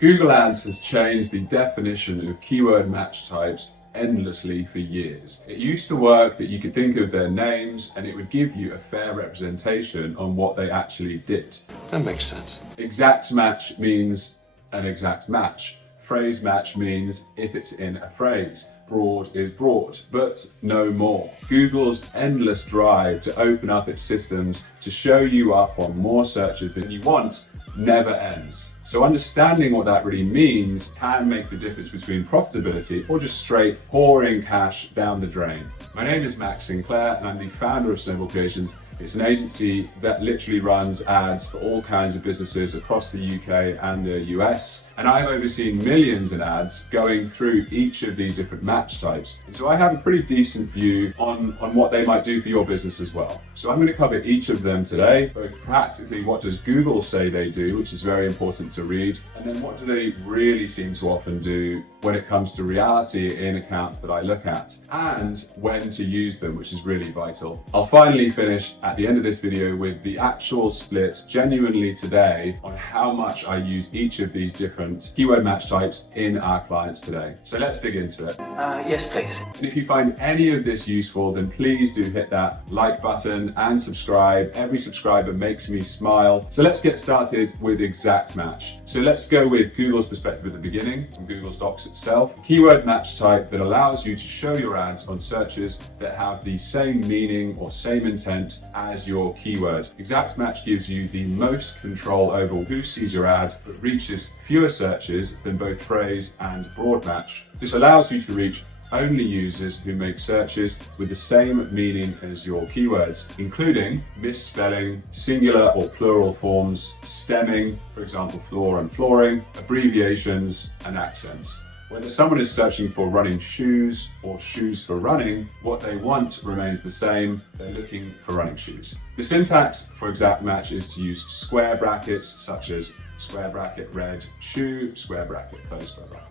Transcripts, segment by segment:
Google Ads has changed the definition of keyword match types endlessly for years. It used to work that you could think of their names and it would give you a fair representation on what they actually did. That makes sense. Exact match means an exact match. Phrase match means if it's in a phrase. Broad is broad, but no more. Google's endless drive to open up its systems to show you up on more searches than you want never ends. So understanding what that really means can make the difference between profitability or just straight pouring cash down the drain. My name is Max Sinclair and I'm the founder of Snowball Creations. It's an agency that literally runs ads for all kinds of businesses across the UK and the US. And I've overseen millions in ads going through each of these different match types. And so I have a pretty decent view on what they might do for your business as well. So I'm going to cover each of them today, both practically what does Google say they do, which is very important to read, and then what do they really seem to often do when it comes to reality in accounts that I look at, and when to use them, which is really vital. I'll finally finish at the end of this video with the actual split genuinely today on how much I use each of these different keyword match types in our clients today. So let's dig into it. Yes, please. And if you find any of this useful, then please do hit that like button and subscribe. Every subscriber makes me smile. So let's get started with exact match. So let's go with Google's perspective at the beginning, from Google's docs itself. Keyword match type that allows you to show your ads on searches that have the same meaning or same intent as your keyword. Exact match gives you the most control over who sees your ad, but reaches fewer searches than both phrase and broad match. This allows you to reach only users who make searches with the same meaning as your keywords, including misspelling, singular or plural forms, stemming, for example, floor and flooring, abbreviations, and accents. Whether someone is searching for running shoes or shoes for running, what they want remains the same. They're looking for running shoes. The syntax for exact match is to use square brackets such as square bracket red shoe, square bracket close square bracket.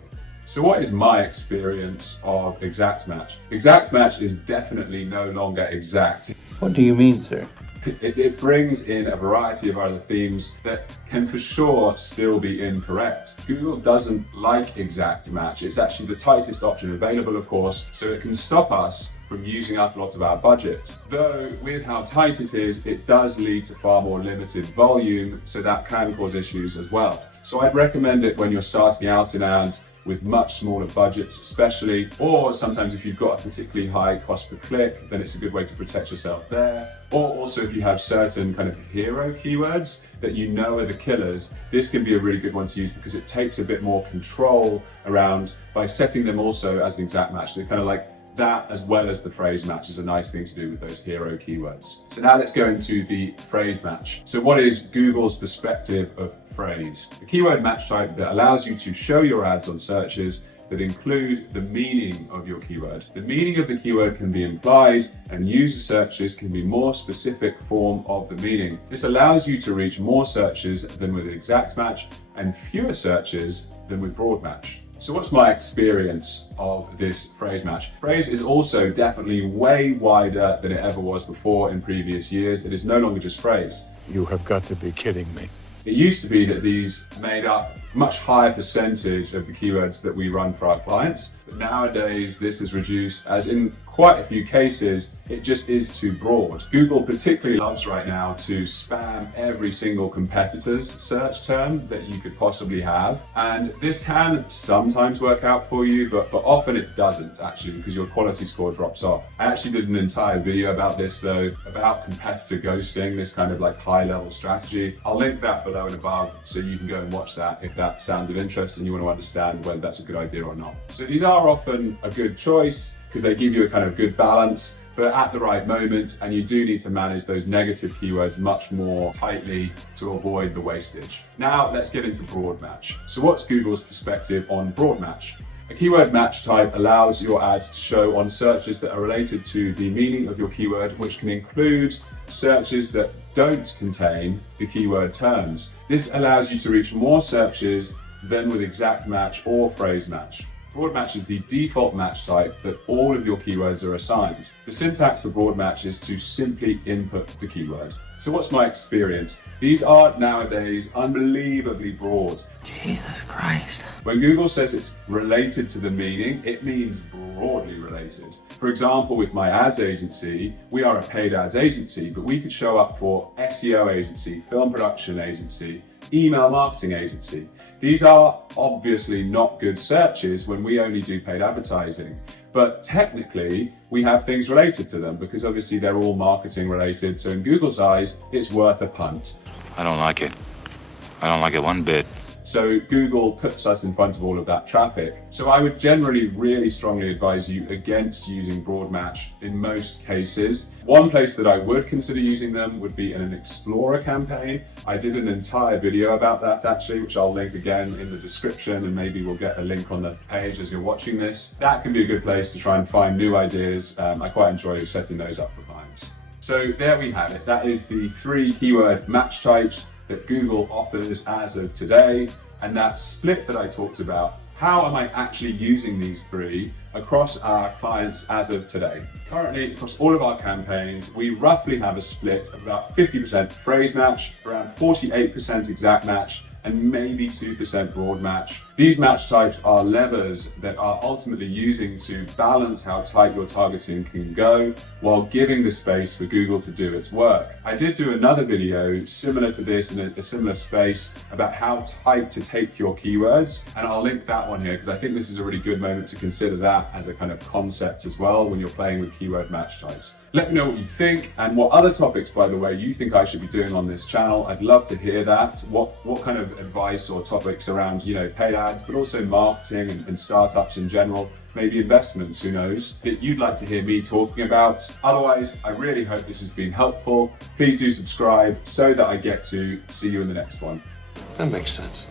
So what is my experience of exact match? Exact match is definitely no longer exact. What do you mean, sir? It brings in a variety of other themes that can for sure still be incorrect. Google doesn't like exact match. It's actually the tightest option available, of course, so it can stop us from using up a lot of our budget. Though with how tight it is, it does lead to far more limited volume, so that can cause issues as well. So I'd recommend it when you're starting out in ads with much smaller budgets especially, or sometimes if you've got a particularly high cost per click, then it's a good way to protect yourself there. Or also if you have certain kind of hero keywords that you know are the killers, this can be a really good one to use because it takes a bit more control around by setting them also as an exact match. So kind of like that as well as the phrase match is a nice thing to do with those hero keywords. So now let's go into the phrase match. So what is Google's perspective of phrase? A keyword match type that allows you to show your ads on searches that include the meaning of your keyword. The meaning of the keyword can be implied and user searches can be more specific form of the meaning. This allows you to reach more searches than with exact match and fewer searches than with broad match. So what's my experience of this phrase match? Phrase is also definitely way wider than it ever was before in previous years. It is no longer just phrase. You have got to be kidding me. It used to be that these made up a much higher percentage of the keywords that we run for our clients, but nowadays this is reduced, as in quite a few cases, it just is too broad. Google particularly loves right now to spam every single competitor's search term that you could possibly have. And this can sometimes work out for you, but often it doesn't actually because your quality score drops off. I actually did an entire video about this though, about competitor ghosting, this kind of like high level strategy. I'll link that below and above so you can go and watch that if that sounds of interest and you want to understand whether that's a good idea or not. So these are often a good choice because they give you a kind of good balance, but at the right moment, and you do need to manage those negative keywords much more tightly to avoid the wastage. Now let's get into broad match. So what's Google's perspective on broad match? A keyword match type allows your ads to show on searches that are related to the meaning of your keyword, which can include searches that don't contain the keyword terms. This allows you to reach more searches than with exact match or phrase match. Broad match is the default match type that all of your keywords are assigned. The syntax for broad match is to simply input the keyword. So what's my experience? These are nowadays unbelievably broad. Jesus Christ. When Google says it's related to the meaning, it means broadly related. For example, with my ads agency, we are a paid ads agency, but we could show up for SEO agency, film production agency, email marketing agency. These are obviously not good searches when we only do paid advertising. But technically, we have things related to them because obviously they're all marketing related. So in Google's eyes, it's worth a punt. I don't like it. I don't like it one bit. So Google puts us in front of all of that traffic. So I would generally really strongly advise you against using broad match in most cases. One place that I would consider using them would be in an Explorer campaign. I did an entire video about that actually, which I'll link again in the description, and maybe we'll get a link on the page as you're watching this. That can be a good place to try and find new ideas. I quite enjoy setting those up for clients. So there we have it. That is the 3 keyword match types that Google offers as of today, and that split that I talked about. How am I actually using these 3 across our clients as of today? Currently, across all of our campaigns, we roughly have a split of about 50% phrase match, around 48% exact match, and maybe 2% broad match. These match types are levers that are ultimately using to balance how tight your targeting can go while giving the space for Google to do its work. I did do another video similar to this in a similar space about how tight to take your keywords, and I'll link that one here because I think this is a really good moment to consider that as a kind of concept as well when you're playing with keyword match types. Let me know what you think and what other topics, by the way, you think I should be doing on this channel. I'd love to hear that. What kind of advice or topics around, paid ads, but also marketing and startups in general, maybe investments, who knows, that you'd like to hear me talking about. Otherwise, I really hope this has been helpful. Please do subscribe so that I get to see you in the next one. That makes sense.